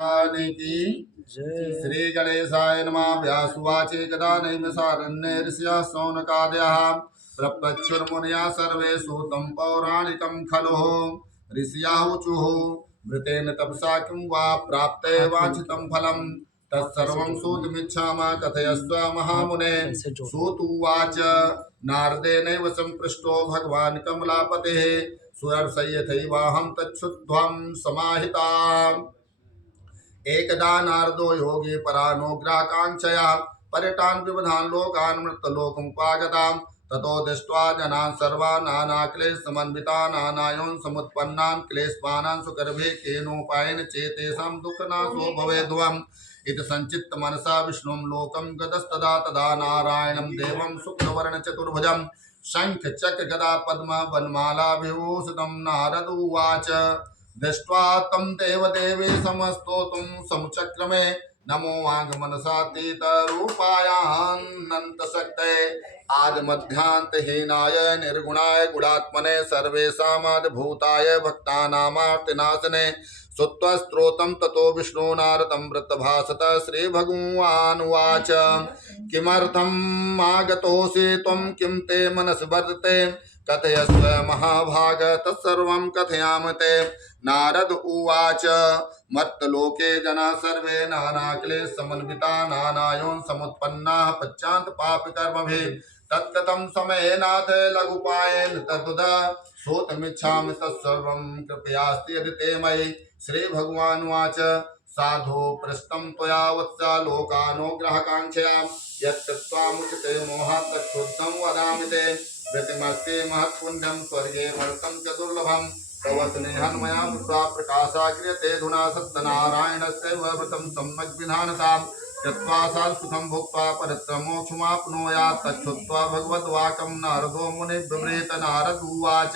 की श्री गणेशाय नमः। व्यासुवाचे गदा नैमिषारण्ये ऋषयः शौनकादयः प्रपच्युर्मुनयः सर्वे सूतं पौराणिकं खलु। ऋषयः ऊचुः मृतेन तपसा किं वा प्राप्ते वांछितं फलं तत्सर्वं सूतमिच्छामः कथयस्व महामुने। सूत उवाच नारदेनैव सम्पृष्टो भगवान् कमलापतेः सुरर्षयथैवाहं तच्छुद्ध्वं समाहिता। एकदा नारदो योगी परानुग्रहकाङ्क्षया पर्यटान् विबुधान् लोकान् मृतलोकमुपागताम् ततो दृष्ट्वा जनान् सर्वान् नानाक्लेशसमन्वितान् नानायोन् समुत्पन्नान् क्लेशपानान् सुगर्भे केनोपायेन चेतेषां दुःखनाशो भवेद्वम् इति संचित्त मनसा विष्णुं लोकं गतस्तदा तदा नारायणं देवं शुक्लवर्णचतुर्भुजं शंख चक्र गदा पद्म वनमाला विभूषितं। नारद उवाच दृष्ट्वा तं देवदेवे समस्तोतुं समुचक्रमे नमो वाङ्मनसातीतरूपायानन्तशक्ते आदिमध्यान्तहीनाय निर्गुणाय गुणात्मने सर्वेषामादिभूताय भक्तानामार्तिनाशने सुत्वस्त्रोतं ततो विष्णु नारदं वृत्तभासत श्रीभगवानुवाच किमर्थम् आगतोऽसि त्वं किं ते मनसि वर्तते कथयस्व महाभाग तत्सर्वं कथयामि ते। नारद उवाच मर्त्यलोके जना सर्वे नानाक्लेशसमन्विता नानायोन् समुत्पन्नाः पश्चात् पापकर्मभिः तत्कथं समयेनाथ लघुपायेन तद्वद श्रोतुमिच्छामि तत्सर्वं कृपयास्ति यदि ते मयि। श्रीभगवानुवाच साधो पृष्टं त्वया वत्स लोकानुग्रहकाङ्क्षया यत्कृत्वा मुच्यते मोहात् तच्छुद्धं वदामि ते। वृत्तिमस्ति महत्पुण्यं स्वर्गे मर्तं च दुर्लभं तव स्नेहं मया वृथा प्रकाशा क्रियते धुना सत्यनारायणस्यैव व्रतं सम्यक् विधानताम् कृत्वा सात्सुखं भुक्त्वा परत्रमोक्षमाप्नुयात् तच्छ्रुत्वा भगवद्वाक्यं नारदो मुनिर्ब्रवीत। नारद उवाच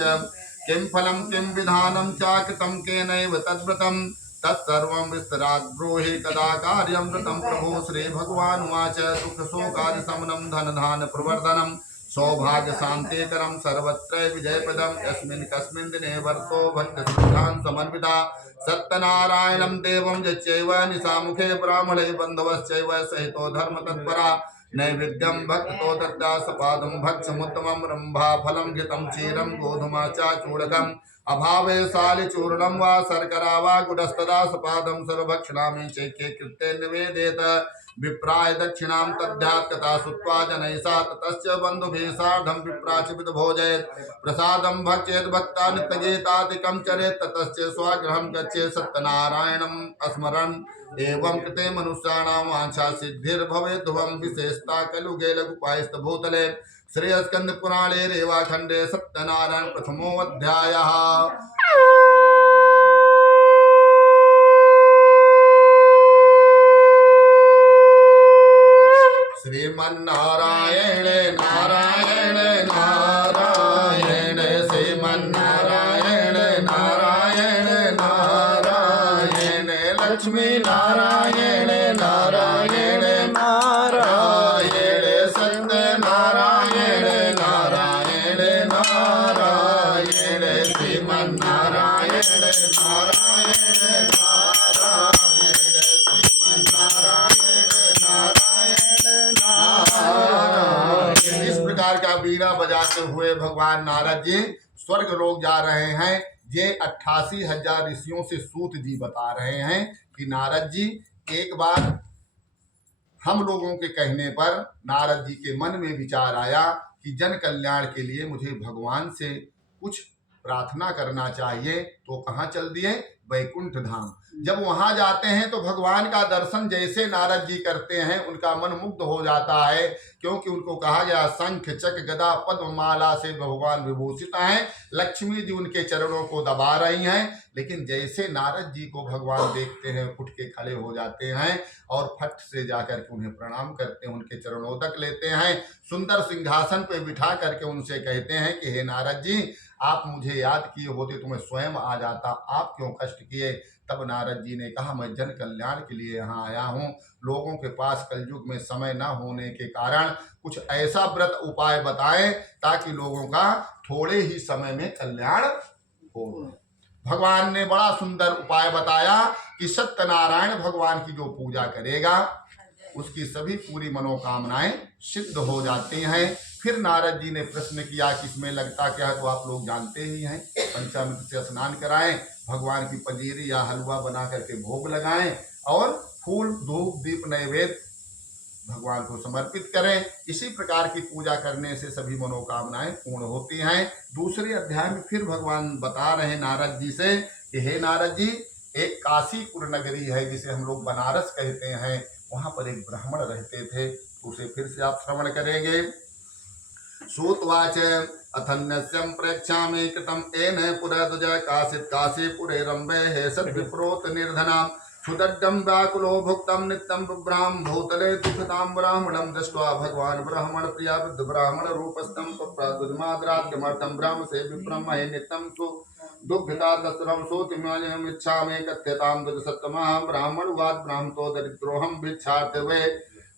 किं फलं किं विधानं च कृतं केनैव तद्व्रतं तत्सर्वं विस्तरात् ब्रूहि कदा कार्यं व्रतं प्रभो। श्रीभगवानुवाच दुःखशोकादिशमनं धनधान्यप्रवर्धनं सौभाग्य शांतिकरं सर्वत्र विजयप्रदं यस्मिन् कस्मिन् दिने वर्तो भक्तसिद्धान् समन्विता सत्यनारायणं देवं यच्चैव निशामुखे ब्राह्मणे बन्धवश्चैव सहितो धर्मतत्परा नैवेद्यं भक्तो दत्तासपादं भक्षमुत्तमं रम्भाफलं घृतं क्षीरं गोधूमा च चूर्णकम् अभावे शालिचूर्णं वा शर्करा वा गुडस्तदा सपादं सर्वभक्षणामि चैक्ये कृत्ये निवेदेत। विप्राय दक्षिणां तद्ध्यात् कथा श्रुत्वा जनैः ततश्च बन्धुभिः सार्धं विप्राचिपित भोजयेत् प्रसादं भक्षेत् भक्ता नित्यगीतादिकं चरेत् ततश्च स्वगृहं गच्छेत् सत्यनारायणं स्मरन् एवं कृते मनुष्याणां वाञ्छा सिद्धिर्भवेत् ध्रुवं विशेषता कलुगे लघुपायस्थभूतले। श्रीस्कंदपुराणे रेवाखंडे सत्यनारायण प्रथमोऽध्यायः। श्रीमन्नारायण नारायण नारायण श्रीमन्नारायण नारायण नारायण लक्ष्मी नारायण नारायण नारायण सत्यनारायण नारायण नारायण श्रीमन्नारायण नारायण नारायण श्रीमन्नारायण नारायण। इस प्रकार का बीड़ा बजाते हुए भगवान नारद जी स्वर्ग लोक जा रहे हैं। ये 88,000 ऋषियों से सूत जी बता रहे हैं कि नारद जी एक बार हम लोगों के कहने पर नारद जी के मन में विचार आया कि जन कल्याण के लिए मुझे भगवान से कुछ प्रार्थना करना चाहिए। तो कहाँ चल दिए? वैकुंठ धाम। जब वहां जाते हैं तो भगवान का दर्शन जैसे नारद जी करते हैं उनका मन मुग्ध हो जाता है, क्योंकि उनको कहा गया शंख चक्र गदा पद्ममाला से भगवान विभूषित हैं। लक्ष्मी जी उनके चरणों को दबा रही हैं। लेकिन जैसे नारद जी को भगवान देखते हैं उठ के खड़े हो जाते हैं और फट से जाकर के उन्हें प्रणाम करते हैं, उनके चरणोदक लेते हैं, सुंदर सिंहासन पे बिठा करके उनसे कहते हैं कि हे नारद जी, आप मुझे याद किए होते तो मैं स्वयं आ जाता, आप क्यों कष्ट किए? तब नारद जी ने कहा मैं जन कल्याण के लिए यहाँ आया हूँ। लोगों के पास कलयुग में समय न होने के कारण कुछ ऐसा व्रत उपाय बताएं ताकि लोगों का थोड़े ही समय में कल्याण हो। भगवान ने बड़ा सुंदर उपाय बताया कि सत्यनारायण भगवान की जो पूजा करेगा उसकी सभी पूरी मनोकामनाएं सिद्ध हो जाती हैं। फिर नारद जी ने प्रश्न किया कि इसमें लगता क्या है, तो आप लोग जानते ही हैं, पंचामृत से स्नान कराएं, भगवान की पंजीरी या हलवा बना करके भोग लगाएं और फूल धूप दीप नैवेद्य भगवान को समर्पित करें। इसी प्रकार की पूजा करने से सभी मनोकामनाएं पूर्ण होती हैं। दूसरे अध्याय में फिर भगवान बता रहे नारद जी से कि हे नारद जी, एक काशीपुर नगरी है जिसे हम लोग बनारस कहते हैं, वहां पर एक ब्राह्मण रहते थे, उसे फिर से आप श्रवण करेंगे। सूतवाच अथन्यस्यं प्रेक्षामि कृतं येन पुरद्वज काशित् काशीपुरे रम्भे हे सद्विप्रोत निर्धनाम् क्षुदड्डं व्याकुलो भुक्तं नित्यं बिभ्राम भूतले दुःखतां ब्राह्मणं दृष्ट्वा भगवान् ब्राह्मण प्रिया वृद्ध ब्राह्मण रूपस्थं पप्रादुर्माद्राद्यमर्थं ब्राह्म से विप्रम महे नित्यं सु दुःखिता दस्रं सोतिमयमिच्छामि कथ्यतां दुःसत्तमः ब्राह्मणवाद ब्राह्मतो दरिद्रोऽहं भिक्षार्थे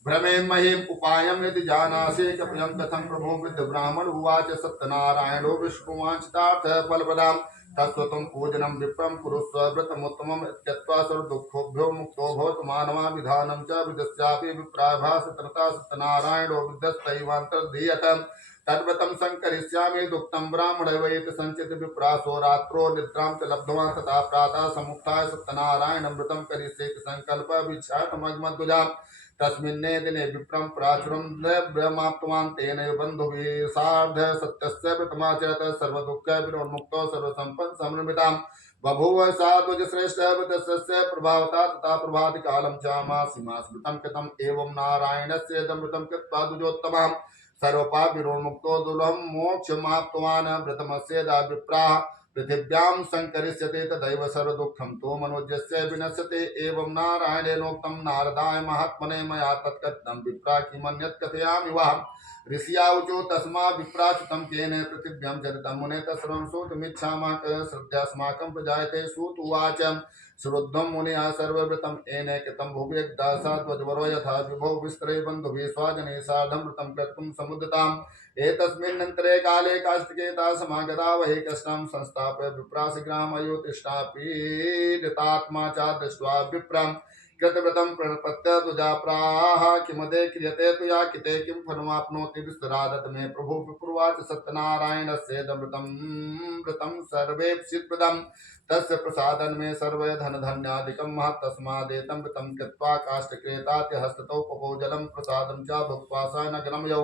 भ्रमे महिम उपायं यदि जानासि कपयं कथं प्रभो वृद्ध ब्राह्मण उवाच सत्यनारायणो विष्णुवांछितार्थ फलप्रदाम् तत्त्वं पूजनं विप्रं कुरुस्व व्रतमुत्तमम् इत्यत्वा सर्वदुःखोभ्यो मुक्तो भवतु मानवा विधानं च विदस्यापि विप्राभासतरता सत्यनारायणो विदस्तैवान्तर्धीयतम् तद्व्रतं संकरिष्यामि दुःखं ब्राह्मणे वैत संचित विप्रासो रात्रो निद्रां च लब्धवान् तथा प्रातः समुत्थाय सत्यनारायणं व्रतं करिष्येति संकल्प भिक्षाटमग्मद्वजाम् तस्मिन्ने दिने विप्रं प्राचुरं द्रव्यमाप्तवान् तेन बन्धुभिः सार्ध सत्यस्य व्रतमाचरत सर्वदुःखविनिर्मुक्तो सर्वसम्पत्समन्विताम् बभूव साधुजश्रेष्ठः व्रतस्य प्रभावता तथा प्रभातिकालं च मासीमास्मृतं कृतम् एवं नारायणस्य दमृतं कृत्वा द्विजोत्तमः सर्वपापविनिर्मुक्तो दुर्लभं मोक्षमाप्तवान् व्रतमस्य विप्राः पृथिव्यां संकरिष्यते तदैव सर्वदुःखं तो मनोजस्य विनश्यते एवं नारायणेनोक्तं नारदाय महात्मने मया तत्कथितं विप्रा किमन्यत् कथयामि वा ऋषियावचो तस्मा विप्राच्युतं केन पृथिव्यां चरितं मुने तस्सर्वं श्रोतुमिच्छामः श्रद्धास्माकं प्रजायते सूत उवाच श्रुद्धं मुनिः सर्वव्रतं येन कृतं भुवि दासाद्वज्वरो यथा विभो विस्तरे बन्धुभिः स्वजनैः सार्धं व्रतं कर्तुं समुद्यताम् एतस्मिन्नन्तरे काले काष्ठिकेता समागता वै कष्टं संस्थाप्य विप्रासिग्रामयो तिष्ठा पीडितात्मा च दृष्ट्वा विप्रं कृतव्रतं प्रणपत्य द्विजाप्राह किमदे क्रियते तुया किते किं फलमाप्नोति विस्तरादत मे प्रभु विप्रुवाच सत्यनारायणस्य व्रतं सर्वेप्सितप्रदं तस्य प्रसादन में सर्वे धन धन्यादिकं महत् तस्मादेतं व्रतं कृत्वा काष्ठक्रेतात्यहस्ततौ पपो जलं प्रसादं च भुक्त्वा स नगरं यौ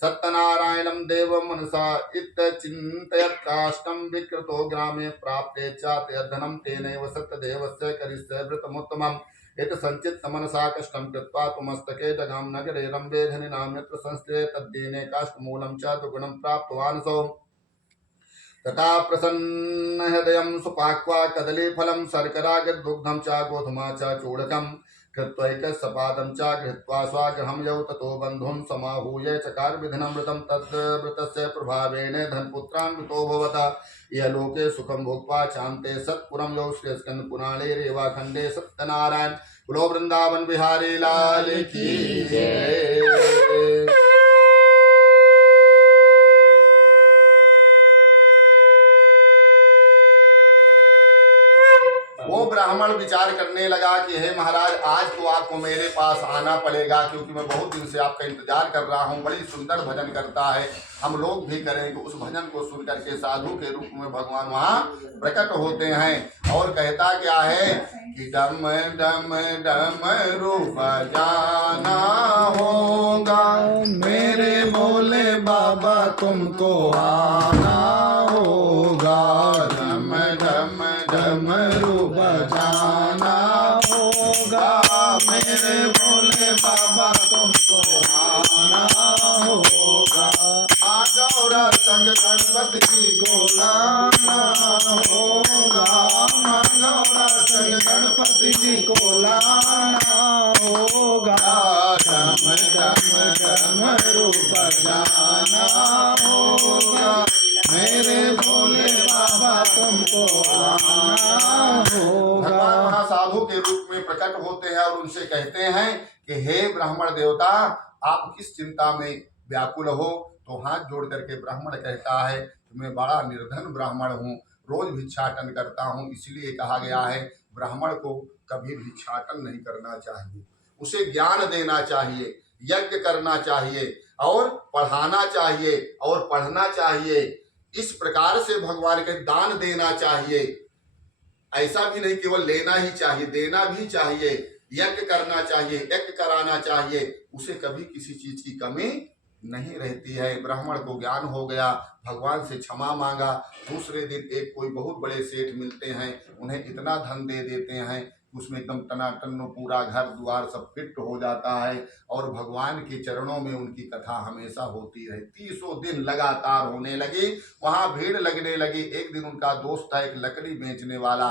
सत्यनारायणं देवं मनसा इत्यचिन्तयत् काष्ठं विकृतो ग्रामे प्राप्ते च तद्धनं तेनैव सत्यदेवस्य करिष्ये व्रतमुत्तमम् इत संचित मनसा कष्टं कृत्वा तुमस्तके जगां नगरे रम्भे धनिनां यत्र संस्थे तद्दीने काष्ठमूलं च दुर्गुणं प्राप्तवान् सौ तथा प्रसन्न हृदयं सुपाक्वा कदलीफलं शर्करागद्दुग्धं च गोधूमा च चूडकम् कृत्वैकसपादं च गृहीत्वा स्वागृहं यौ ततो बन्धून् समाहूय चकार विधिनं व्रतं तद्व्रतस्य प्रभावेण धनपुत्रान्वितो भवत यह लोके सुखं भोक्त्वा चान्ते सत्पुरं यौ श्रीस्कन्दपुराणे रेवाखण्डे सत्यनारायण कुलो वृंदावन बिहारी लाल की जय। वो ब्राह्मण विचार करने लगा कि हे महाराज, आज तो आपको मेरे पास आना पड़ेगा, क्योंकि मैं बहुत दिन से आपका इंतजार कर रहा हूँ। बड़ी सुंदर भजन करता है, हम लोग भी करेंगे। उस भजन को सुन करके साधु के रूप में भगवान वहाँ प्रकट होते हैं और कहता क्या है कि डम डम डम रूप जाना होगा मेरे भोले बाबा, तुमको आना होगा। डम डम डम रूप जाना होगा मेरे भोले बाबा, तुमको आना होगा। माँ गौरा संग गणपति जी को लाना होगा, माँ गौरा संग गणपति जी को लाना होगा। डम डम डम रूप जाना होगा मेरे भोले बाबा, तुमको आना होगा। भगवान वहाँ साधु के रूप में प्रकट होते हैं और उनसे कहते हैं कि हे ब्राह्मण देवता, आप किस चिंता में व्याकुल हो। तो हाथ जोड़ करके ब्राह्मण कहता है, मैं बड़ा निर्धन ब्राह्मण हूँ, रोज भिक्षाटन करता हूँ। इसलिए कहा गया है ब्राह्मण को कभी भिक्षाटन नहीं करना चाहिए, उसे ज्ञान देना चाहिए, यज्ञ करना चाहिए और पढ़ाना चाहिए और पढ़ना चाहिए। इस प्रकार से भगवान के दान देना चाहिए। ऐसा भी नहीं केवल लेना ही चाहिए, देना भी चाहिए, यज्ञ करना चाहिए, यज्ञ कराना चाहिए। उसे कभी किसी चीज की कमी नहीं रहती है। ब्राह्मण को ज्ञान हो गया, भगवान से क्षमा मांगा, दूसरे दिन एक कोई बहुत बड़े सेठ मिलते हैं, उन्हें इतना धन दे देते हैं, उसमें एकदम टनाटन पूरा घर द्वार सब फिट हो जाता है और भगवान के चरणों में उनकी कथा हमेशा होती रही। 30 दिन लगातार होने लगी, वहां भीड़ लगने लगी। एक दिन उनका दोस्त था, एक लकड़ी बेचने वाला,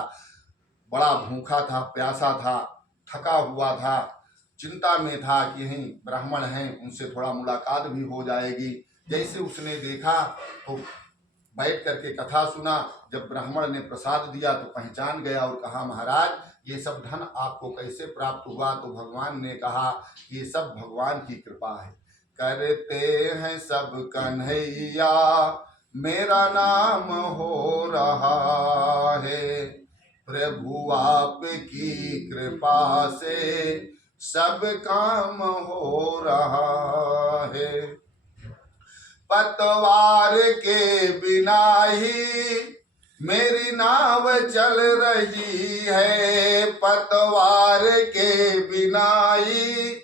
बड़ा भूखा था, प्यासा था, थका हुआ था, चिंता में था कि यही ब्राह्मण हैं, उनसे थोड़ा मुलाकात भी हो जाएगी। जैसे उसने देखा तो बैठ करके कथा सुना। जब ब्राह्मण ने प्रसाद दिया तो पहचान गया और कहा, महाराज ये सब धन आपको कैसे प्राप्त हुआ? तो भगवान ने कहा ये सब भगवान की कृपा है, करते हैं सब कन्हैया, मेरा नाम हो रहा है, प्रभु आपकी कृपा से सब काम हो रहा है। पतवार के बिना ही मेरी नाव चल रही है, पतवार के बिना ही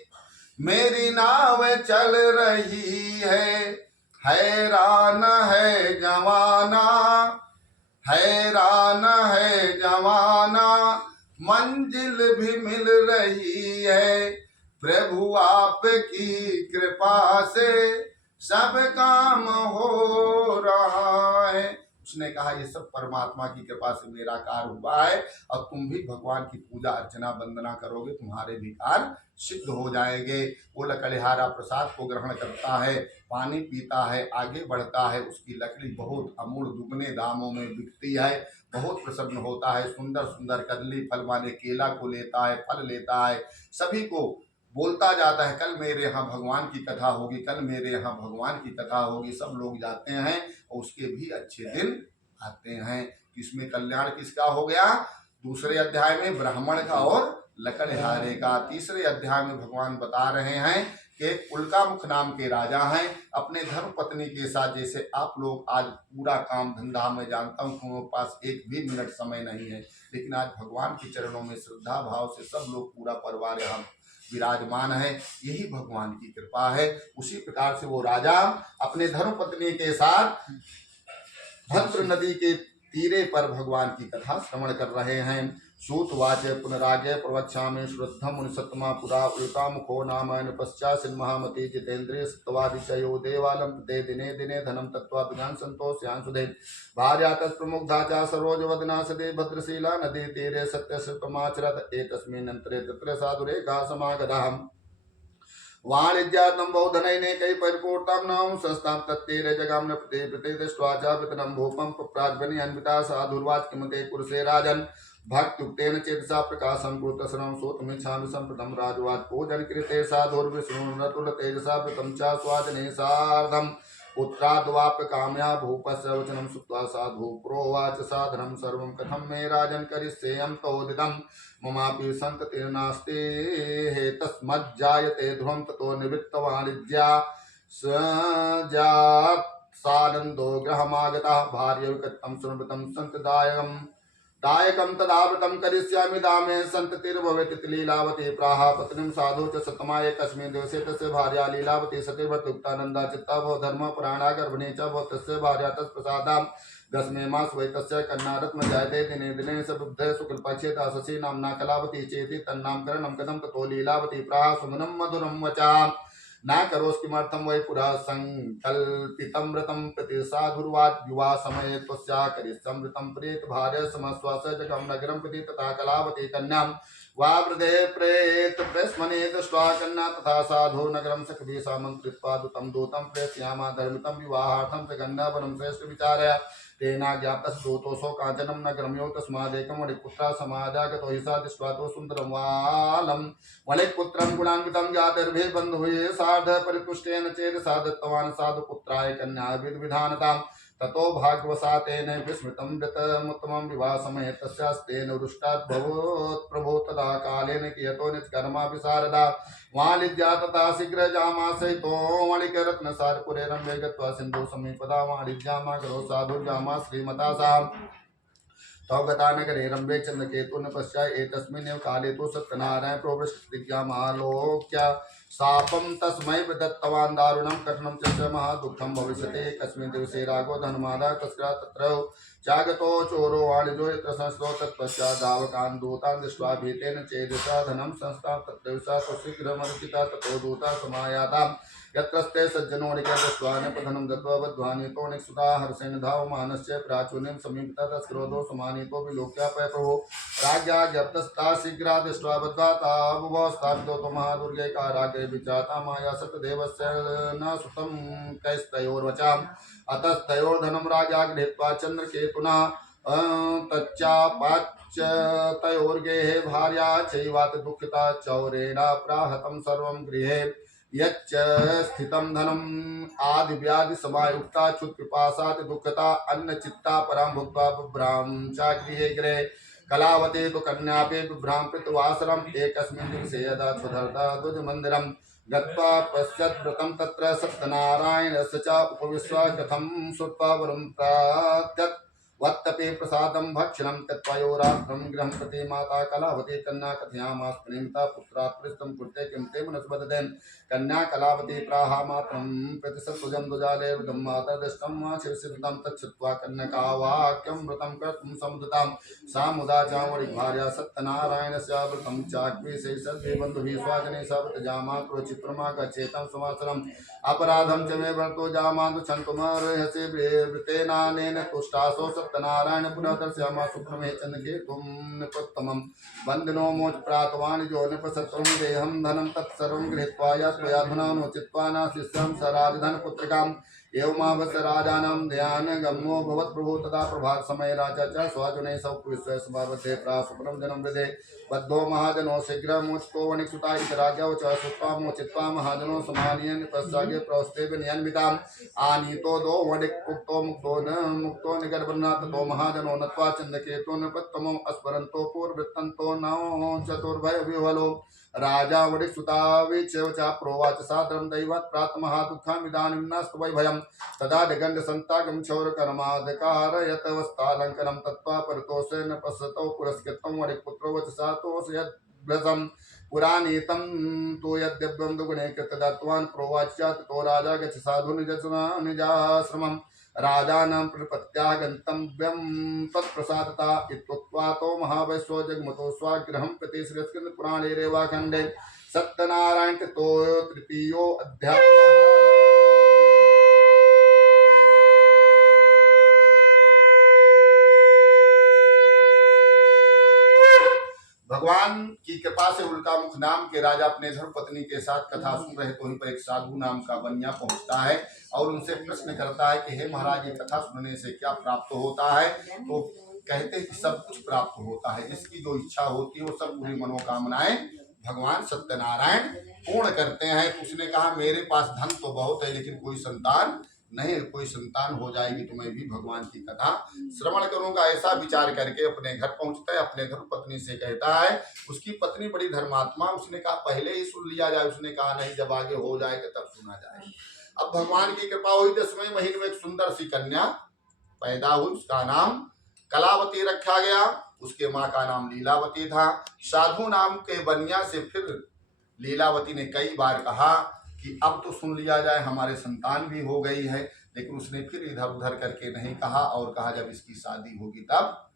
मेरी नाव चल रही है। हैरान है जमाना, हैरान है जमाना, मंजिल भी मिल रही है, प्रभु आपकी कृपा से सब काम हो रहा है। उसने कहा ये सब परमात्मा की कृपा से मेरा कार्य हुआ है और तुम भी भगवान की पूजा अर्चना वंदना करोगे, तुम्हारे भी कार्य सिद्ध हो जाएंगे। वो लकड़हारा प्रसाद को ग्रहण करता है, पानी पीता है, आगे बढ़ता है। उसकी लकड़ी बहुत अमूल्य दुगने दामों में बिकती है। बहुत प्रसन्न होता है, सुंदर सुंदर कदली फल वाले केला को लेता है, फल लेता है, सभी को बोलता जाता है कल मेरे यहाँ भगवान की कथा होगी, कल मेरे यहाँ भगवान की कथा होगी। सब लोग जाते हैं और उसके भी अच्छे दिन आते हैं। इसमें कल्याण किसका हो गया? दूसरे अध्याय में ब्राह्मण का और लकड़हारे का। तीसरे अध्याय में भगवान बता रहे हैं कि उल्कामुख नाम के राजा हैं, अपने धर्म पत्नी के साथ, जैसे आप लोग आज पूरा काम धंधा में, जानता हूँ तुम्हारे पास एक भी मिनट समय नहीं है, लेकिन आज भगवान के चरणों में श्रद्धा भाव से सब लोग पूरा परिवार यहाँ विराजमान है। यही भगवान की कृपा है। उसी प्रकार से वो राजा अपने धर्म पत्नी के साथ भद्र नदी के तीरे पर भगवान की कथा श्रवण कर रहे हैं। सूतवाच पुनरागे प्रवक्षामि श्रुद्धम मुनिसत्तमा पुरा उल्कामुखो नामायन पश्चात् महामती जितेन्द्रिय सत्वादिशयो देवालम प्रते दिने दिने धनम तत्वा विज्ञान संतोष्यान सुधे भार्या तत्प्रमुग्धा च सरोजवदना सदे भद्रशीला नदी तीरे सत्यसतमाचरत एतस्मिन्नन्तरे तत्र साधुरेखा समागतः वाणिज्यात्मं बहुधनैनेकैः परिपूर्तां नाम संस्थां तत्तेरे जगाम्न प्रते प्रते दृष्ट्वा च वितनं भूपं पप्राज्ञनि अन्विता साधुर्वाच किमते कुरुषे राजन् भक्त्युक्तेन चेतसा प्रकाशं कुरुतशरणं सोतमिच्छामि सम्प्रतं राजवाच पूजन कृते साधुर्विष्णुरतुल तेजसा वृतं च स्वाजने सार्धम् पुत्राद्वाप्य काम्या भूपस्य वचनं श्रुत्वा साधु प्रोवाच साधनं सर्वं कथं मे राजन् करिष्येयं तोदितं ममापि सन्ततिर्नास्ति तस्मज्जायते ध्रुवं ततो निवृत्तवाणिज्या सजात् सानन्दो गृहमागतः भार्यविकटं सुनृतं सन्तदायकम् दायकं तदावृतं करिष्यामि दामे सन्ततिर्भवेत् लीलावती प्राह पत्नीं साधु च सतमा एकस्मिन् दिवसे तस्य भार्या लीलावती सतीर्भक्तानन्दा चित्ता भव धर्म पुराणा गर्भिणी च भव तस्य भार्या तत्प्रसादां दशमे मास वै तस्य कन्या रत्न जायते दिने दिने सबुद्धे शुक्लपक्षे दाससी नाम्ना कलावती चेति तन्नामकरणं कथं ततो लीलावती प्राह सुमनं मधुरं वचा न करोस् किमर्थं वै पुरा संकल्पितं व्रतं प्रति साधुर्वाच युवा समये त्वस्या करिष्यमृतं प्रेत भार्य समस्वास जगं नगरं प्रति तथा कलावती कन्यां वावृधे प्रेत प्रस्मने दृष्ट्वा कन्या तथा साधु नगरं सखभिः सामन्त्रित्वा दूतं दूतं प्रेषयामा धर्मितं विवाहार्थं च कन्यावनं श्रेष्ठ विचारय तेना ज्ञातस् दूतोऽसौ काञ्चनं नगरं यो तस्मादेकं वणिक्पुत्रः समाजागतो हि सा दृष्ट्वा तु सुन्दरं वालं वणिक्पुत्रं गुणान्वितं जातिर्भिः बन्धुभिः सार्ध परितुष्टेन चेत् सा दत्तवान् साधुपुत्राय कन्या विधानताम् ततो भाग्यवशातेन विस्मृतं व्रतमुत्तमं विवाहसमये तस्यास्तेन रुष्टात् भवत् प्रभो तदा कालेन कियतो निष्कर्मा विशारदा वाणिज्या तथा शीघ्र जामासहितो वणिकरत्नसारपुरे रम्ये गत्वा सिन्धु समीपदा वाणिज्यामागरो साधुर्जामा श्रीमता सा तौगता नगरे रम्ये चन्द्रकेतुन पश्चात् एतस्मिन्नेव काले तु सत्यनारायण प्रवृष्टिज्ञामालोक्य शापं तस्मै दत्तवान् दारुणं कठिनं च महादुःखं भविष्यति कस्मिन् दिवसे रागो धनमादा तस्करा तत्र जागतो चोरो वाणिजो यत्र संस्थो तत्पश्चात् धावकान् दूतान् दृष्ट्वा भीतेन चेदसा धनं संस्था तत्रैव तो शीघ्रमर्चिता ततो दूता समायाता यत्रस्ते सज्जनो निके दृष्ट्वा नपधनं दत्त्वा बद्ध्वानितो निक्सुता हर्षेण धावमानस्य प्राचुर्यं समीपता तस्क्रोधो समानीतो विलोक्यापय प्रभो राज्ञा जप्तस्ता शीघ्रा दृष्ट्वा बद्धाता बुभो स्थापितो तो महादुर्गे काराग्रे विचाता माया सतदेवस्य न सुतं कैस्तयोर्वचाम् अतस्तयोर्धनं राजा गृहीत्वा चन्द्रकेतुना तच्चापाच्च तयोर्गेः भार्या चैवात दुःखिता चौरेणा प्राहतं सर्वं गृहे यच्च स्थितं धनम् आदि व्याधि समायुक्ता च्युत पिपासात् दुःखता अन्न चित्ता परं भुक्त्वा बिभ्राम च गृहे गृहे कलावते तु कन्यापि बिभ्राम कृतवासरम् एकस्मिन् दिवसे यदा स्वधर्ता द्विजमन्दिरं गत्वा पश्यत् व्रतं तत्र सत्यनारायणस्य च उपविश्य कथं श्रुत्वा वरं प्रार्थयत् वत्तपे प्रसादं भक्षणं तत्पयोरात्रं गृहं प्रति माता कलावती कन्या कथयामास प्रेमिता पुत्रात् पृष्ठं कृते किं ते मनस्पदते कन्या कलावती प्राह मात्रं प्रतिसत्वजं दुजाले रुदं माता दृष्टं मा शिवसिद्धं तच्छ्रुत्वा कन्यका वाक्यं व्रतं कर्तुं समुदितां सा मुदा चावणि भार्या सत्यनारायणस्य व्रतं चाग्विषे सद्भिः बन्धुभिः स्वाजने सवृतजामा क्रोचित्रमा गच्छेतं संवत्सरम् अपराधं च मे व्रतो जामान्तु छन्तुमर्हसि वृतेनानेन तुष्टासो सत्यनारायण पुनः दर्शयामा सुप्रमे चन्द्रकेतुं निपत्तमं वन्दिनो मोच प्रातवान् जो निपसत्रं देहं धनं तत्सर्वं गृहीत्वा यत्त्वयाधुना नोचित्वा न शिष्यं स राजधनपुत्रिकाम् एवमावस राजानां ध्यान गम्यो भवत् प्रभु तदा प्रभात समय राजा च स्वजनैः सह उपविश्य सभावते प्रासुपनं जनं हृदे बद्धो महाजनो शीघ्र मोचितो वणिक्सुता इति राज्ञो च श्रुत्वा मोचित्वा महाजनो समानीय निपस्सागे प्रस्ते नियन्विताम् आनीतो दो वणिक्पुक्तो मुक्तो न मुक्तो निगर्भनाथ तो महाजनो नत्वा चन्द्रकेतो नपत्तमो अस्मरन्तो पूर्ववृत्तन्तो नौ चतुर्भय विह्वलो राजा वणिक्सुताविच्य च प्रोवाच सादरं दैवत् प्रातमहादुःखमिदानीं नास्ति वै भयम् तदा दिगण्डसन्तागं क्षौरकर्मादकारयतवस्तालङ्कनं तत्त्वा परितोषेण पश्यतो पुरस्कृतं वणिक्पुत्रो वचसा तोषयद्भ्रजम् पुराणीतं तु यद्दिव्यं दुगुणे कृतदत्तवान् प्रोवाच ततो राजा गच्छ साधु निजाश्रमम् राजानां प्रपत्याः गन्तव्यं तत्प्रसादता इत्युक्त्वा तो महावैश्यो जग्मतो स्वागृहं प्रति श्रीस्कन्दपुराणे रेवाखण्डे सत्यनारायण तो तृतीयो अध्यायः। भगवान की कृपा से उल्कामुख नाम के राजा अपने धर्मपत्नी के साथ कथा सुन रहे तो वहीं पर एक साधु नाम का बनिया पहुंचता है और उनसे प्रश्न करता है कि हे महाराज, ये कथा सुनने से क्या प्राप्त होता है? तो कहते हैं कि सब कुछ प्राप्त होता है, जिसकी जो इच्छा होती है वो सब पूरी मनोकामनाएं भगवान सत्यनारायण पूर्ण करते हैं। तो उसने कहा मेरे पास धन तो बहुत है लेकिन कोई संतान नहीं, कोई संतान हो जाएगी तो मैं भी भगवान की कथा श्रवण करूंगा। ऐसा विचार करके अपने घर पहुंचता है, अपने धर्म पत्नी से कहता है। उसकी पत्नी बड़ी धर्मात्मा, उसने कहा पहले ही सुन लिया जाए। उसने कहा नहीं, जब आगे हो जाएगा तब सुना जाए। अब भगवान की कृपा हुई, 10वें महीने में एक सुंदर सी कन्या पैदा हुई, उसका नाम कलावती रखा गया। उसके माँ का नाम लीलावती था। साधु नाम के बनिया से फिर लीलावती ने कई बार कहा कि अब तो सुन लिया जाए, हमारे संतान भी हो गई है, लेकिन उसने फिर इधर उधर करके नहीं कहा और कहा जब इसकी शादी होगी तब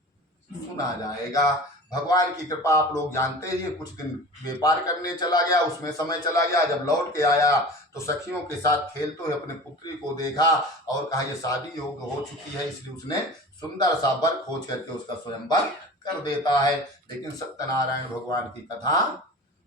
सुना जाएगा। भगवान की कृपा आप लोग जानते ही, कुछ दिन व्यापार करने चला गया, उसमें समय चला गया। जब लौट के आया तो सखियों के साथ खेलते हुए अपने पुत्री को देखा और कहा ये शादी योग्य हो चुकी है, इसलिए उसने सुंदर सा वर खोज करके उसका स्वयंवर कर देता है। लेकिन सत्यनारायण भगवान की कथा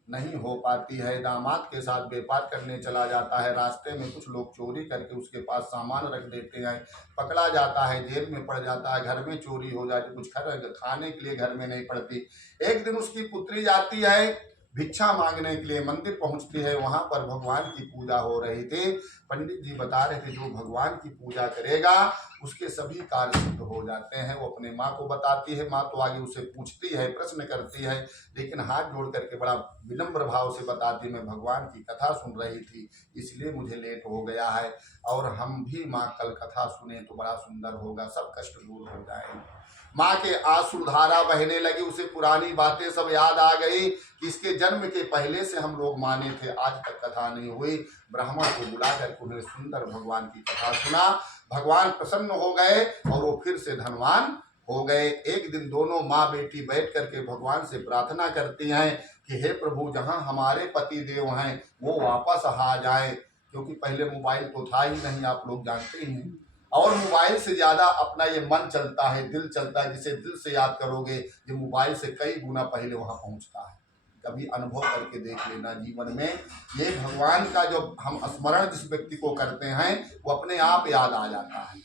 नहीं हो पाती है। दामाद के साथ व्यापार करने चला जाता है, रास्ते में कुछ लोग चोरी करके उसके पास सामान रख देते हैं, पकड़ा जाता है, जेल में पड़ जाता है, घर में चोरी हो जाती, कुछ खाने के लिए घर में नहीं पड़ती। एक दिन उसकी पुत्री जाती है भिक्षा मांगने के लिए, मंदिर पहुंचती है, वहां पर भगवान की पूजा हो रही थी। पंडित जी बता रहे थे जो भगवान की पूजा करेगा उसके सभी कार्य सिद्ध हो जाते हैं। वो अपने माँ को बताती है, माँ तो आगे उसे पूछती है, प्रश्न करती है, लेकिन हाथ जोड़ करके बड़ा विनम्र भाव से बताती, मैं भगवान की कथा सुन रही थी इसलिए मुझे लेट हो गया है, और हम भी माँ कल कथा सुने तो बड़ा सुंदर होगा, सब कष्ट दूर हो जाएंगे। माँ के आंसुधारा बहने लगी, उसे पुरानी बातें सब याद आ गई। इसके जन्म के पहले से हम लोग माने थे, आज तक कथा नहीं हुई। ब्राह्मण को बुलाकर उन्हें सुंदर भगवान की कथा सुना। भगवान प्रसन्न हो गए और वो फिर से धनवान हो गए। एक दिन दोनों माँ बेटी बैठ करके भगवान से प्रार्थना करती हैं कि हे प्रभु, जहाँ हमारे पति देव हैं वो वापस आ जाए, क्योंकि पहले मोबाइल तो था ही नहीं, आप लोग जानते ही हैं, और मोबाइल से ज्यादा अपना ये मन चलता है, दिल चलता है। जिसे दिल से याद करोगे ये मोबाइल से कई गुना पहले वहां पहुंचता है। कभी अनुभव करके देख लेना जीवन में, ये भगवान का जो हम स्मरण जिस व्यक्ति को करते हैं वो अपने आप याद आ जाता है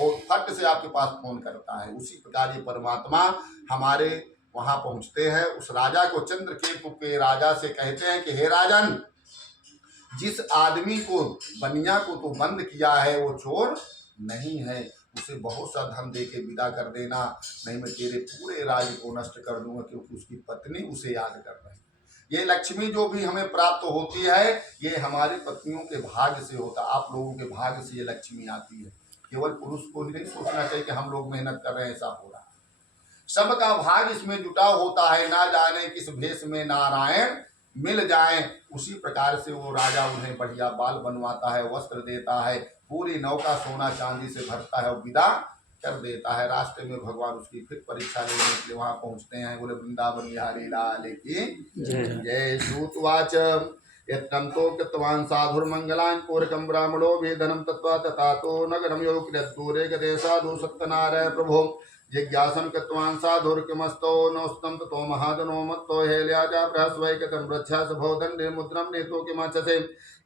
और फट से आपके पास फोन करता है। उसी प्रकार ये परमात्मा हमारे वहां पहुंचते हैं। उस राजा को, चंद्रकेतु के राजा से कहते हैं कि हे राजन, जिस आदमी को, बनिया को तो बंद किया है वो चोर नहीं है, उसे बहुत सा धन दे के विदा कर देना, नहीं मैं तेरे पूरे राज्य को नष्ट कर दूंगा, क्योंकि उसकी पत्नी उसे याद कर रही है। ये लक्ष्मी जो भी हमें प्राप्त होती है ये हमारी पत्नियों के भाग्य से होता है। आप लोगों के भाग्य से ये लक्ष्मी आती है। केवल पुरुष को ही नहीं सोचना चाहिए कि हम लोग मेहनत कर रहे हैं ऐसा हो रहा है। सबका भाग्य इसमें जुटा होता है, ना जाने किस भेष में नारायण मिल जाए। उसी प्रकार से वो राजा उन्हें बढ़िया बाल बनवाता है, वस्त्र देता है, पूरी नौका सोना चांदी से भरता है और विदा कर देता है। रास्ते में भगवान उसकी फिर परीक्षा लेने के लिए वहां पहुंचते हैं। बोले वृंदावन बिहारी लाल की जय। श्रुतवाच यत्तं तो कृतवान् साधुर्मंगलान् पूरकं ब्राह्मणो वेदनं तत्त्वा तथातो नगरं यो क्रियद्दूरे गते साधु सत्यनारायण प्रभो जिज्ञासं कृतवान् साधुर्किमस्तो नोस्तं ततो महाजनो मत्तो हेल्याजा बृहस्वैकतं वृक्षास भवदण्डे मुद्रं नेतो किमाचसे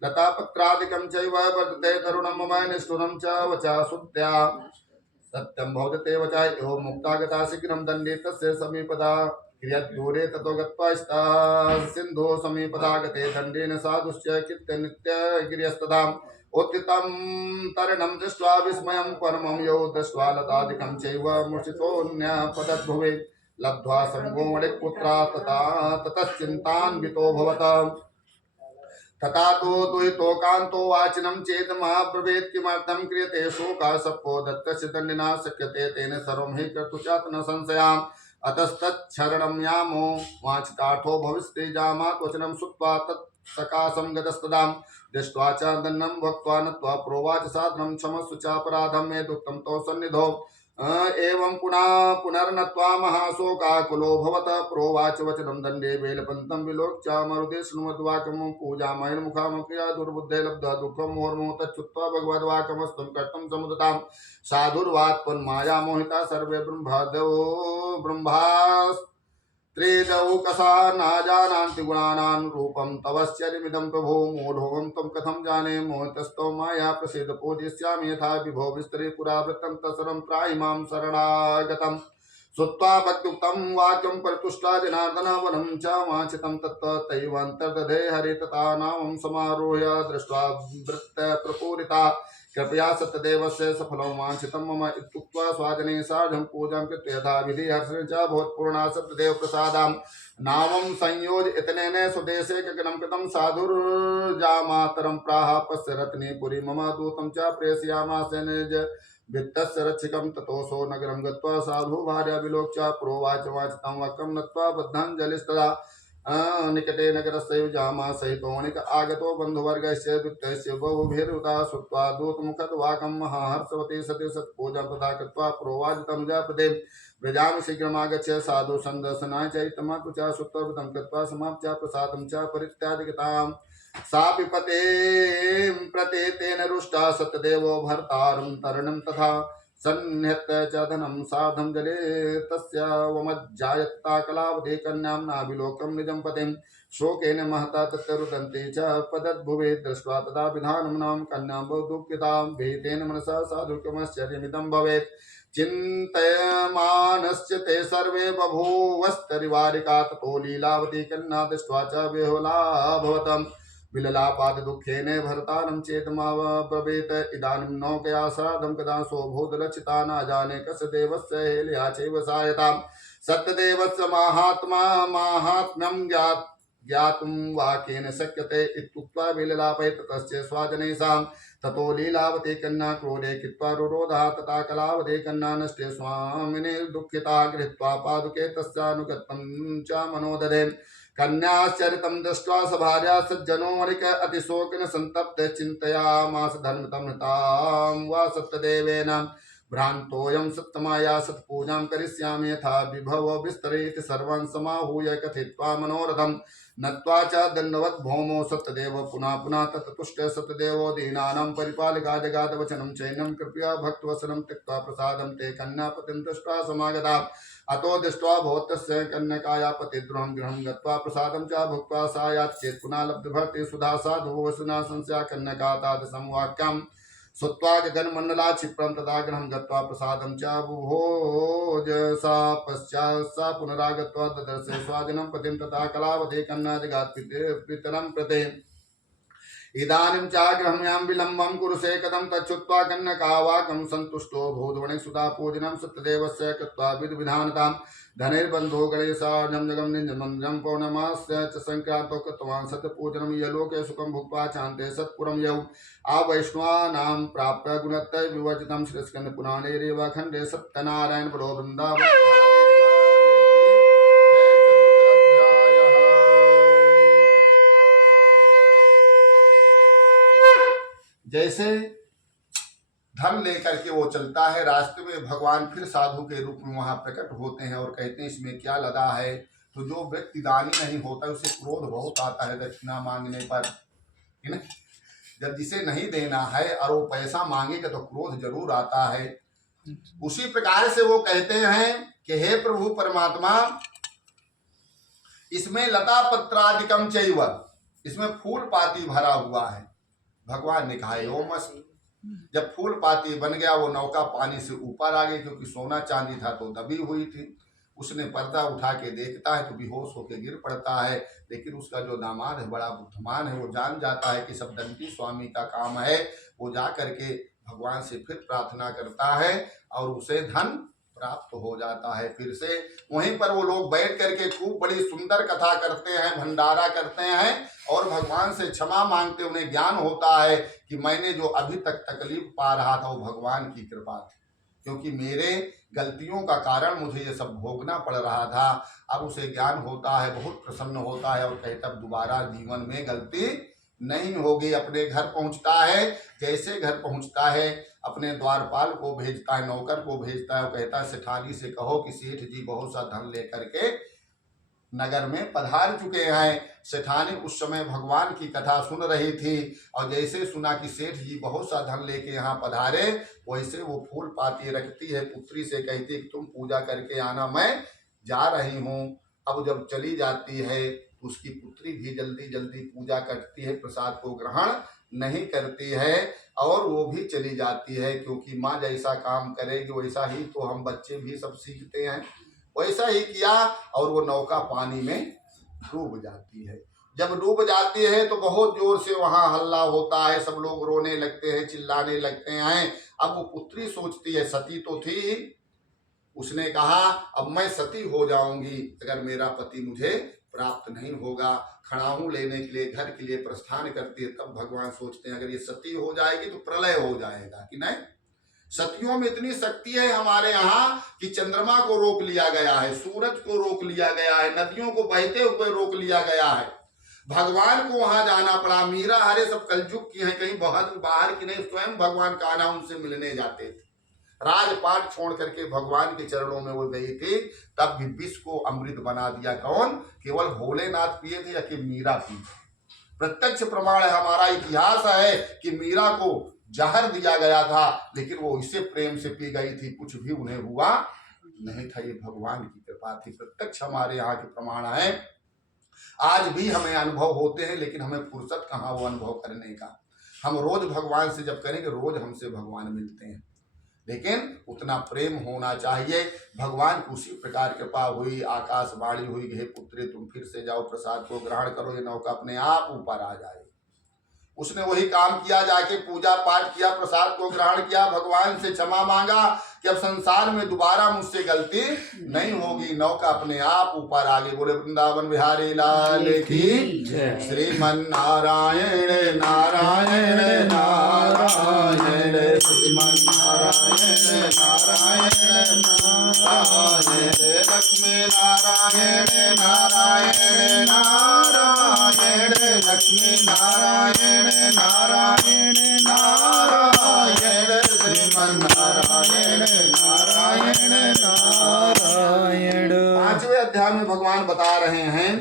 लतापत्रादिकं चैव वर्तते तरुणं मम निष्ठुरं च वचा शुद्ध्या सत्यं भवदते वचा यो मुक्तागता शीघ्रं दण्डे तस्य समीपदा क्रियद्दूरे ततो गत्वा स्ताः सिन्धो समीपदा गते दण्डेन साधुश्च कृत्य नित्यगिर्यस्तदा उत्थितं तरणं दृष्ट्वा विस्मयं परमं यो दृष्ट्वा लतादिकं चैव मूर्छितोऽन्यपतद्भुवे लब्ध्वा संगोमणिपुत्रा ततश्चिन्तान्वितो भवत तथा तो दुहितो कांतो वाचिनं चेत महाब्रवीत् किमर्थं क्रियते शोका सप्पो दत्तस्य दण्डिना शक्यते तेन सर्वं हि कर्तुचात् न संशयाम् अतस्तच्छरणं यामो वाचिताठो भविष्यति जामात् वचनं श्रुत्वा तत्सकाशं गतस्तदा दृष्ट्वा च दण्डं भक्त्वा नत्वा प्रोवाच साधनं क्षमस्व चापराधं मे दुःखं तौ सन्निधौ एवं पुनः पुनर्नत्वा महाशोकाकुलो भवत प्रोवाच वचनं दण्डे वेलपन्तं विलोक्य मरुदे शृण्वद्वाक्यं पूजामयन् मुखामक्रिया दुर्बुद्धे लब्ध दुःखं मुहुर्मुहुः तच्छ्रुत्वा भगवद्वाक्यमस्तं कर्तुं समुदतां साधुर्वात्मन्माया मोहिता सर्वे ब्रह्मास्त्रेदौकसा न जानन्ति गुणानां रूपं तवश्चर्यमिदं प्रभो मूढोऽहं त्वं कथं जाने मोहितस्तौ माया प्रसीद पूजयिष्यामि यथा विभो विस्तरे पुरावृत्तं तत्सर्वं त्राहि मां शरणागतम् श्रुत्वा भक्त्युक्तं वाक्यं परितुष्टा जनार्दन वनं च वाञ्छितं तत्तैवान्तर्दधे हरे तथा नामं समारोह्य दृष्ट्वा वृत्तप्रपूरिता कृपया सत्यदेवस्य सफलं वाञ्छितं मम इत्युक्त्वा स्वजनैः सार्धं पूजां कृत्वा यथाविधि हर्षेण च भवत्पूर्णा सत्यदेव प्रसादां नामं संयोज्य इतनेन स्वदेशे गगनं कृतं साधुर्जामातरं प्राह पश्य रत्नीपुरी मम दूतं च प्रेषयामास निज वित्तस्य रक्षकं ततोऽसो नगरं गत्वा साधु भार्या विलोक्य प्रोवाच वाचितं वाक्यं नत्वा बद्धाञ्जलिस्तदा निकटे नगरस्य जामा सहितोऽनिक आगतो बन्धुवर्गस्य द्वितयस्य बहुभिरुदा श्रुत्वा दूतमुखद्वाकं महाहर्षवती सती सत्पूजां तथा कृत्वा प्रोवाच तं जपदे व्रजामि शीघ्रमागच्छ साधु सन्दर्शनाय चैतमाकुचा श्रुत्ववृतं कृत्वा समाप्य प्रसादं च परित्याजगताम् सापि पते प्रते तेन रुष्टा सत्यदेवो भर्तारं तरणं तथा सन्निहत्य च धनं सार्धं जले तस्य वमज्जायत्ता कलावधि कन्यां नाभिलोकं निजं पतिं शोकेन महता तत्र रुदन्ति च पदद्भुवे दृष्ट्वा तदा विधानं नाम कन्यां बहुदुःखितां भीतेन मनसा साधुकमश्चर्यमिदं भवेत् चिन्तयमानश्च ते सर्वे बभूवस्तरिवारिका ततो लीलावती कन्या दृष्ट्वा च विह्वला भवतम् विललापात दुःखेन भरतानं चेतमाव ब्रवीत इदानीं नौकया श्राद्धं कदा सोऽभूद् न जाने कस्य देवस्य हेल्या चैव सायताम् सत्यदेवस्य महात्मा माहात्म्यं ज्ञातुं वा केन शक्यते इत्युक्त्वा विललापयत् तस्य स्वजनेषां ततो लीलावती कन्या क्रोधे कृत्वा रुरोधः तथा कलावती कन्या नष्टे स्वामिने दुःखिता गृहीत्वा पादुके तस्यानुगतं च मनोदधे कन्याश्चरितं दृष्ट्वा सभार्या सज्जनोरिक अतिशोकेन संतप्ते चिन्तयामास धर्मतमृतां वा सत्यदेवेन भ्रान्तोऽयं सत्तमाया सत्पूजां करिष्यामि यथा विभव विस्तरेति सर्वान् समाहूय कथित्वा मनोरथं नत्वा च दण्डवत् भौमो सत्यदेव पुनः पुनः तत्तुष्ट सत्यदेवो दीनानां परिपालका जगादवचनं चैनं कृपया भक्तवसनं त्यक्त्वा प्रसादं ते कन्यापतिं दृष्ट्वा समागता अतो दृष्ट्वा भवतस्य कन्यकाया पतिद्रुहं गृहं गत्वा प्रसादं च भुक्त्वा सा यात् चेत् पुनः लब्धभर्ति सुधा साधु वसुना संस्या कन्यका तादृशं वाक्यं श्रुत्वा गगनमण्डला क्षिप्रं तदा गृहं गत्वा प्रसादं च बुभोज सा पश्चात् सा पुनरागत्वा ददर्श स्वाजनं पतिं तथा कलावती कन्या जगात् पितरं प्रति इदानीं चाग्रहम्यां विलम्बं कुरुषे कथं तच्छुत्वा कन्यकावाकं सन्तुष्टो भूद्वणे सुधा पूजनं सत्यदेवस्य कृत्वा विधिविधानतां धनेर्बन्धो गणेशार्जं जगं निजमन्त्रं पौर्णमास्य च संक्रांतो कृतवान् सत्यपूजनं यलोके सुखं भुक्त्वा चान्ते सत्पुरं यौ आवैष्णवानां प्राप्य गुणत्रय विवर्जितं श्रीस्कन्दपुराणे रेवाखण्डे सत्यनारायण परो वृन्दावन। जैसे धन लेकर के वो चलता है, रास्ते में भगवान फिर साधु के रूप में वहां प्रकट होते हैं और कहते हैं इसमें क्या लदा है। तो जो व्यक्ति दानी नहीं होता उसे क्रोध बहुत आता है दक्षिणा मांगने पर, है ना। जब जिसे नहीं देना है और वो पैसा मांगेगा तो क्रोध जरूर आता है। उसी प्रकार से वो कहते हैं कि हे प्रभु परमात्मा, इसमें लता पत्रादिकम चैव, इसमें फूल पाती भरा हुआ है। भगवान ने कहा ओम अस्मि। जब फूल पाती बन गया वो नौका पानी से ऊपर आ गई, क्योंकि सोना चांदी था तो दबी हुई थी। उसने पर्दा उठा के देखता है तो बेहोश होकर गिर पड़ता है। लेकिन उसका जो दामाद है बड़ा बुद्धिमान है, वो जान जाता है कि सब दंती स्वामी का काम है। वो जा करके भगवान से फिर प्रार्थना करता है और उसे धन प्राप्त हो जाता है। फिर से वहीं पर वो लोग बैठ करके खूब बड़ी सुंदर कथा करते हैं, भंडारा करते हैं और भगवान से क्षमा मांगते। उन्हें ज्ञान होता है कि मैंने जो अभी तक तकलीफ पा रहा था वो भगवान की कृपा थी, क्योंकि मेरे गलतियों का कारण मुझे ये सब भोगना पड़ रहा था। अब उसे ज्ञान होता है, बहुत प्रसन्न होता है और कहता दोबारा जीवन में गलती नहीं होगी। अपने घर पहुंचता है, जैसे घर पहुंचता है अपने द्वारपाल को भेजता है, नौकर को भेजता है और कहता है सेठानी से कहो कि सेठ जी बहुत सा धन लेकर के नगर में पधार चुके हैं। सेठानी उस समय भगवान की कथा सुन रही थी और जैसे सुना कि सेठ जी बहुत सा धन लेके यहाँ पधारे, वैसे वो फूल पाती रखती है, पुत्री से कहती है कि तुम पूजा करके आना, मैं जा रही हूँ। अब जब चली जाती है तो उसकी पुत्री भी जल्दी जल्दी पूजा करती है, प्रसाद को ग्रहण नहीं करती है और वो भी चली जाती है, क्योंकि माँ जैसा काम करेगी वैसा ही तो हम बच्चे भी सब सीखते हैं। वैसा ही किया और वो नौका पानी में डूब जाती है। जब डूब जाती है तो बहुत जोर से वहां हल्ला होता है, सब लोग रोने लगते हैं, चिल्लाने लगते हैं। अब वो पुत्री सोचती है, सती तो थी, उसने कहा अब मैं सती हो जाऊंगी अगर मेरा पति मुझे प्राप्त नहीं होगा। खड़ाऊ लेने के लिए घर के लिए प्रस्थान करती है। तब भगवान सोचते हैं अगर ये सती हो जाएगी तो प्रलय हो जाएगा कि नहीं। सतियों में इतनी शक्ति है हमारे यहाँ कि चंद्रमा को रोक लिया गया है, सूरज को रोक लिया गया है, नदियों को बहते हुए रोक लिया गया है। भगवान को वहां जाना पड़ा। मीरा हरे सब कलयुग की हैं, कहीं बाहर की नहीं, स्वयं भगवान कान्हा उनसे मिलने जाते थे। राजपाट छोड़ करके भगवान के चरणों में वो गई थी। तब भी विष को अमृत बना दिया कौन? केवल भोलेनाथ पिए थे या कि मीरा पी? प्रत्यक्ष प्रमाण है, हमारा इतिहास है कि मीरा को जहर दिया गया था लेकिन वो इसे प्रेम से पी गई थी, कुछ भी उन्हें हुआ नहीं था। ये भगवान की कृपा थी। प्रत्यक्ष हमारे यहाँ के प्रमाण है। आज भी हमें अनुभव होते हैं लेकिन हमें फुर्सत कहाँ वो अनुभव करने का। हम रोज भगवान से जब करेंगे रोज हमसे भगवान मिलते हैं, लेकिन उतना प्रेम होना चाहिए। भगवान की उसी प्रकार कृपा हुई, आकाशवाणी हुई, हे पुत्री तुम फिर से जाओ, प्रसाद को ग्रहण करो, ये नौका अपने आप ऊपर आ जाए। उसने वही काम किया, जाके पूजा पाठ किया, प्रसाद को ग्रहण किया, भगवान से क्षमा मांगा कि अब संसार में दोबारा मुझसे गलती नहीं होगी। नौका अपने आप ऊपर आगे। बोले वृंदावन बिहारी लाल की श्रीमन नारायण नारायण नारायण श्रीमन नारायण नारायण नारायण लक्ष्मी नारायण नारायण नारायण लक्ष्मी नारायण नारायण नारायण श्रीमन नारायण नारायण नारायण। पांचवें अध्याय में भगवान बता रहे हैं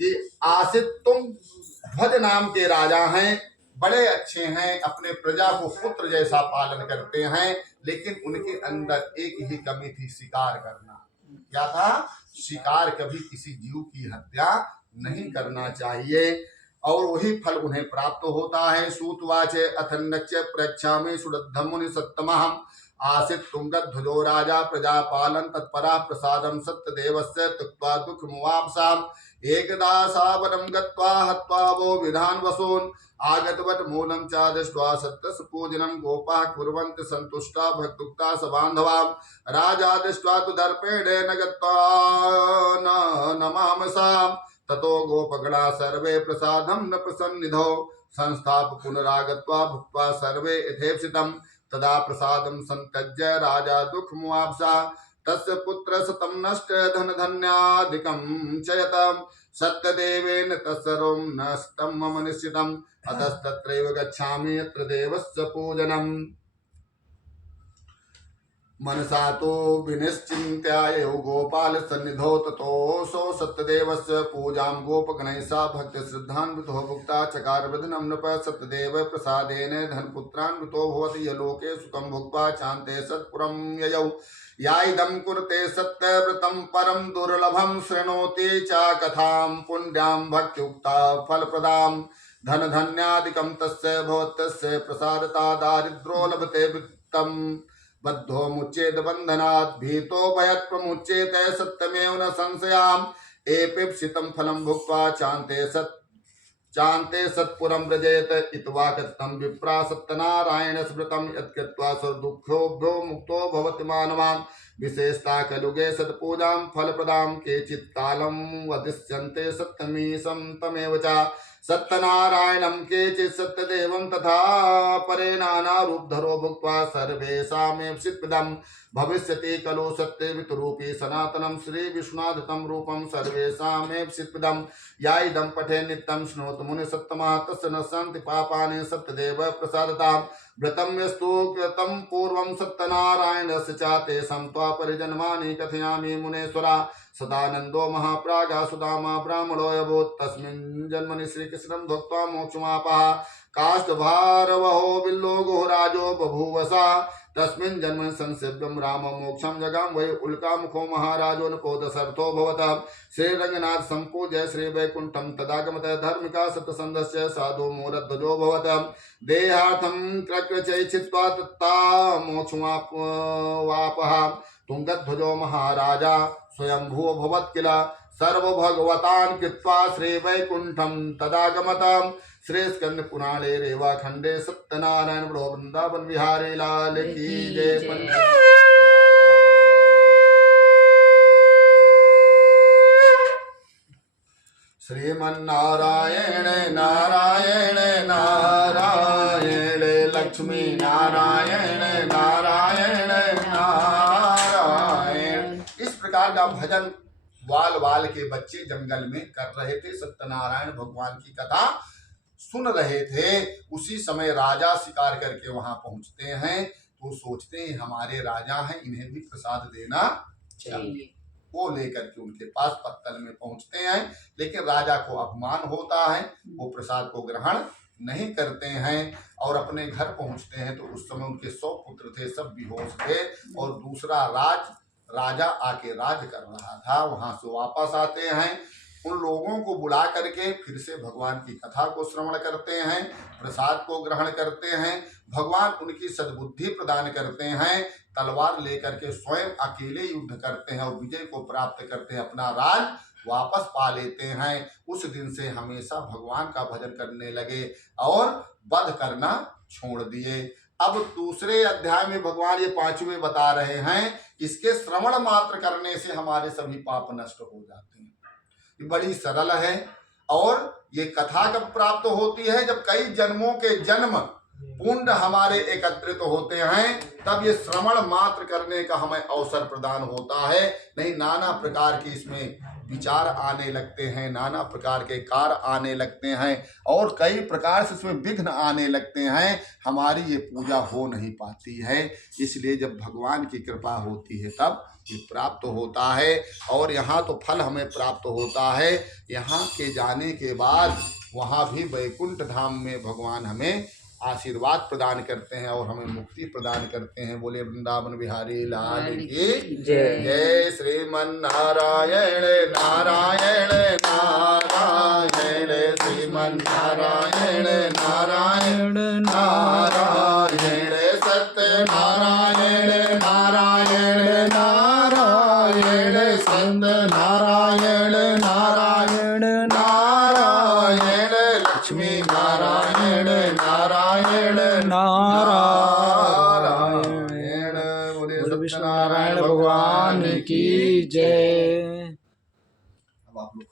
कि आसित तुम ध्वज नाम के राजा हैं, बड़े अच्छे हैं, अपने प्रजा को पुत्र जैसा पालन करते हैं, लेकिन उनके अंदर एक ही कमी थी, शिकार करना। क्या था? शिकार। कभी किसी जीव की हत्या नहीं करना चाहिए और वही फल उन्हें प्राप्त होता है। सूतवाचे अथन्नच्च प्रक्षामि सुरद्धम मुनि सत्तमहम आसित तुंगध्वजो राजा प्रजापालन तत्परा प्रसादम सत्यदेवस्य त्यक्त्वा दुःखमुवाप्साम् एकदा सावनं गत्वा हत्वा वो विधान वसून् आगतवत् मूलं च दृष्ट्वा सत्यस्य पूजनं गोपाः कुर्वन्ति सन्तुष्टा भक्तुक्ता सबान्धवाः राजा दृष्ट्वा तु दर्पेण न गत्वा न नमामसाम् ततो गोपगणा सर्वे प्रसादं न प्रसन्निधौ संस्थाप पुनरागत्वा भुक्त्वा सर्वे यथेप्सितं तदा प्रसादं संत्यज्य राजा दुःखमुवाप्सा तस्य पुत्र शतं नष्ट धन धन्यादिकं चयतम् सत्यदेवेन तत्सर्वं नष्टं मम निश्चितम् अतस्तत्रैव गच्छामि यत्र देवस्य पूजनम् मनसा तो विनिश्चिन्त्यायो गोपाल सन्निधौ ततोऽसौ सत्यदेवस्य पूजां गोपगणैः सा भक्ति श्रद्धान्वितो भुक्ता चकार विधनं नृप सत्यदेव प्रसादेन धनपुत्रान्वितो भवति यलोके सुखं भुक्त्वा चान्ते सत्पुरं ययौ या इदं कुरुते सत्यव्रतं परं दुर्लभं शृणोति च कथां पुण्यां भक्त्युक्ता फलप्रदां धन धन्यादिकं तस्य भवतस्य प्रसादता दारिद्रो लभते वित्तम् बद्धो मुच्येत बंधनात् भीतो भयत् प्रमुच्येत सत्यमेव न संशयाम् एपिप्सितं फलं भुक्त्वा चान्ते सत्पुरं व्रजेत इत्वा कथितं विप्रा सत्यनारायण स्मृतं यत्कृत्वा सुरदुःखोभ्यो मुक्तो भवति मानवान् विशेषता कलुगे सत्पूजां फलप्रदां केचित् कालं वदिष्यन्ते सत्यमीशं तमेव च सत्यनारायणं केचित् सत्यदेवं तथा परे नानारूपधरो भुक्त्वा सर्वेषामेप्सितमिदं भविष्यति खलु सत्यवितरूपी सनातनं श्रीविष्णुनाथं रूपं सर्वेषामेप्सितमिदं या इदं पठे नित्यं शृणोतु मुनिसत्तमः तस्य न सन्ति पापानि सत्यदेव प्रसादतां व्रतं यस्तु कृतं पूर्वं सत्यनारायणस्य च तेषां त्वापरिजन्मानि कथयामि मुनेश्वरा सदानंदो महाप्रागा सुदामा ब्राह्मणोऽभूत् तस्मिन् जन्मनि श्रीकृष्णं भक्त्वा मोक्षमापः काष्ठभारवहो विल्लोगो राजो बभूवसा तस्मिन् जन्मनि संसेव्यं राम मोक्षं जगां वै उल्कामुखो महाराजो नको दशरथो भवतः श्रीरंगनाथ संपूज्य श्रीवैकुण्ठं तदागमतः धर्मिका सत्यसन्धस्य साधु मूरध्वजो भवतः देहार्थं क्रक्रचै छित्त्वा तत्ता मोक्षमापः तुंगध्वजो महाराजा स्वयंभुवो भवत् किल सर्वभगवतान् कृत्वा श्रीवैकुण्ठं तदागमतं श्रीस्कंद पुराणे रेवाखंडे सत्यनारायण प्रभो वृंदावन विहारी लाल की जय। श्रीमन्नारायण नारायण नारायण लक्ष्मी नारायण नारायण नारायण। इस प्रकार का भजन वाल वाल के बच्चे जंगल में कर रहे थे, सत्यनारायण भगवान की कथा सुन रहे थे। उसी समय राजा शिकार करके वहां पहुंचते हैं तो सोचते हैं हमारे राजा हैं, इन्हें भी प्रसाद देना चाहिए। वो लेकर के उनके पास पत्तल में पहुंचते हैं, लेकिन राजा को अपमान होता है, वो प्रसाद को ग्रहण नहीं करते हैं और अपने घर पहुंचते हैं तो उस समय उनके 100 पुत्र थे, सब बेहोश थे और दूसरा राजा आके राज कर रहा था। वहां से वापस आते हैं, उन लोगों को बुला करके फिर से भगवान की कथा को श्रवण करते हैं, प्रसाद को ग्रहण करते हैं, भगवान उनकी सद्बुद्धि प्रदान करते हैं, तलवार लेकर के स्वयं अकेले युद्ध करते हैं और विजय को प्राप्त करते हैं, अपना राज वापस पा लेते हैं। उस दिन से हमेशा भगवान का भजन करने लगे और वध करना छोड़ दिए। अब दूसरे अध्याय में भगवान ये 5वें बता रहे हैं, इसके श्रवण मात्र करने से हमारे सभी पाप नष्ट हो जाते हैं। ये बड़ी सरल है और ये कथा कब प्राप्त होती है, जब कई जन्मों के जन्म पुण्य हमारे एकत्रित होते हैं, तब ये श्रवण मात्र करने का हमें अवसर प्रदान होता है। नहीं नाना प्रकार की इसमें विचार आने लगते हैं, नाना प्रकार के कार्य आने लगते हैं और कई प्रकार से इसमें विघ्न आने लगते हैं, हमारी ये पूजा हो नहीं पाती है। इसलिए जब भगवान की कृपा होती है तब ये प्राप्त होता है और यहाँ तो फल हमें प्राप्त होता है। यहाँ के जाने के बाद वहाँ भी वैकुंठ धाम में भगवान हमें आशीर्वाद प्रदान करते हैं और हमें मुक्ति प्रदान करते हैं। बोले वृंदावन बिहारी लाल की जय। जय श्रीमन नारायण नारायण नारायण, श्रीमन नारायण नारायण नारायण, सत्य नारायण नारायण नारायण, संत नारायण नारायण नारायण, लक्ष्मी नारायण नारायण नारायण। बोले विष्णु नारायण भगवान की जय। अब आप लोग